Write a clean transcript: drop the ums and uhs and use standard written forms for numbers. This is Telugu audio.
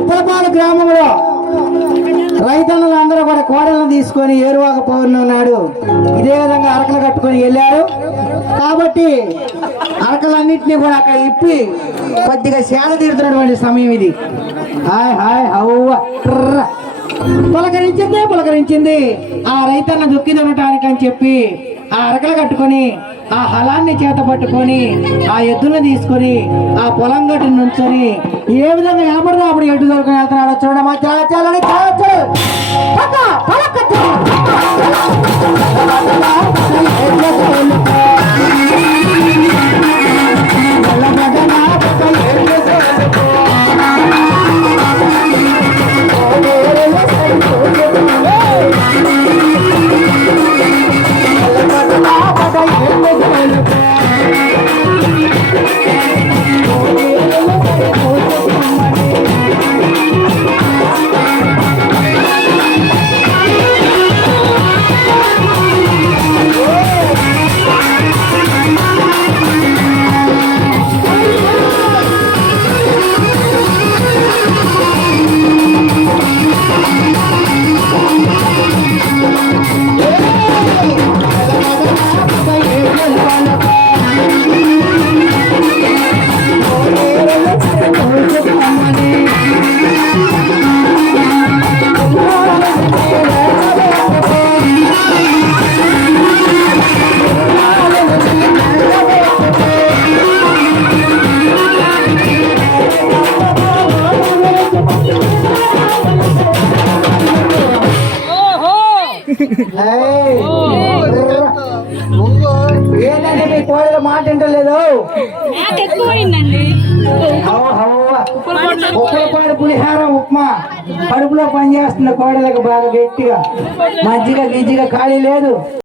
ఉప్పలపాడు గ్రామంలో రైతన్నలందరూ కూడా కోడలను తీసుకొని ఏరువాక పౌర్ణమి నాడు ఇదే విధంగా అరకలు కట్టుకొని వెళ్ళారు. కాబట్టి అరకలన్నింటినీ కూడా అక్కడ ఇప్పి కొద్దిగా సేద తీరుతున్నటువంటి సమయం ఇది. హాయ్ హాయ్ హవ్వ పులకరించింది ఆ రైతన్న దుక్కి దున్నటానికి అని చెప్పి ఆ అరకలు కట్టుకొని ఆ హలాన్ని చేత పట్టుకొని ఆ ఎద్దులను తీసుకొని ఆ పొలం గట్టు నుంచొని ఏ విధంగా కనపడదో అప్పుడు ఎడ్డు దొరుకుని వెళ్తున్నాడో చూడమా. చాలని ఏంటంటే మీ కోడలు మాట వింటలేదు. ఉప్పలపాడు పులిహార ఉప్మా కడుపులో పనిచేస్తున్న కోడలకు బాగా గట్టిగా మజ్జిగ గిజ్జిగ ఖాళీ లేదు.